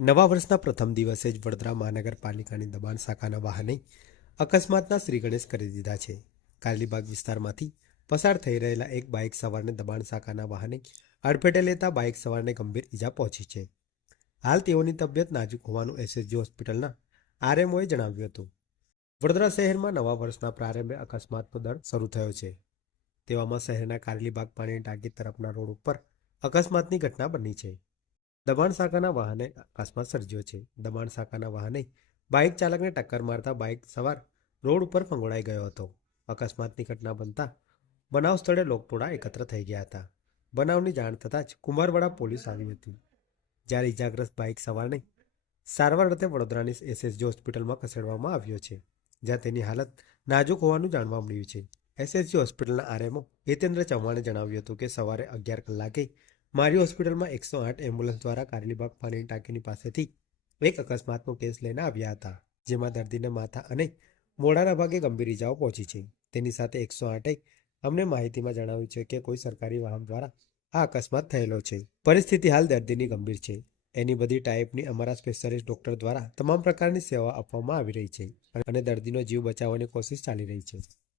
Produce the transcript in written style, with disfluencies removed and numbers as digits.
નવા વર્ષના પ્રથમ દિવસે જ વડોદરા મહાનગરપાલિકાની દબાણ શાખાના વાહને અકસ્માતના શ્રીગણેશ કરી દીધા છે. કાલીબાગ વિસ્તારમાંથી પસાર થઈ રહેલા એક બાઇક સવારને દબાણ શાખાના વાહને અડફેટે લેતા બાઇક સવારને ગંભીર ઈજા પહોંચી છે. હાલ તેઓની તબિયત નાજુક હોવાનું એસએસજી હોસ્પિટલના આરએમઓએ જણાવ્યું હતું. વડોદરા શહેરમાં નવા વર્ષના પ્રારંભે અકસ્માતનો દર શરૂ થયો છે. તેવામાં શહેરના કારેલીબાગ પાણીની ટાંકી તરફના રોડ ઉપર અકસ્માતની ઘટના બની છે. દબાણ શાખાના વાહને અકસ્માત સર્જ્યો છે. દબાણ શાખાના વાહને બાઇક ચાલકને ટક્કર મારતા બાઇક સવાર રોડ ઉપર ફંગોળાઈ ગયો હતો. અકસ્માતની ઘટના બનતા બનાવ સ્થળે લોકટોળા એકત્ર થઈ ગયા હતા. બનાવની જાણ થતાં જ કુંભારવાડા પોલીસ આવી હતી. જ્યારે ઇજાગ્રસ્ત બાઇક સવારને સારવાર અર્થે વડોદરાની એસએસજી હોસ્પિટલમાં ખસેડવામાં આવ્યો છે, જ્યાં તેની હાલત નાજુક હોવાનું જાણવા મળ્યું છે. એસએસજી હોસ્પિટલના આરએમઓ હિતેન્દ્ર ચૌહાણે જણાવ્યું હતું કે સવારે 11 કલાકે મારી હોસ્પિટલમાં 108 એમ્બ્યુલન્સ દ્વારા કારેલીબાગ પાણીની ટાંકીની પાસેથી એક અકસ્માતનો કેસ લઈને આવ્યા હતા, જેમાં દર્દીને માથા અને મોઢાના ભાગે ગંભીર ઇજાઓ પહોંચી છે. તેની સાથે 108એ અમને માહિતીમાં જણાવ્યું છે કે કોઈ સરકારી વાહન દ્વારા આ અકસ્માત થયેલો છે. પરિસ્થિતિ હાલ દર્દીની ગંભીર છે. એની બધી ટાઈપની અમારા સ્પેશિયાલિસ્ટ ડોક્ટર દ્વારા તમામ પ્રકારની સેવા આપવામાં આવી રહી છે અને દર્દીનો જીવ બચાવવાની કોશિશ ચાલી રહી છે.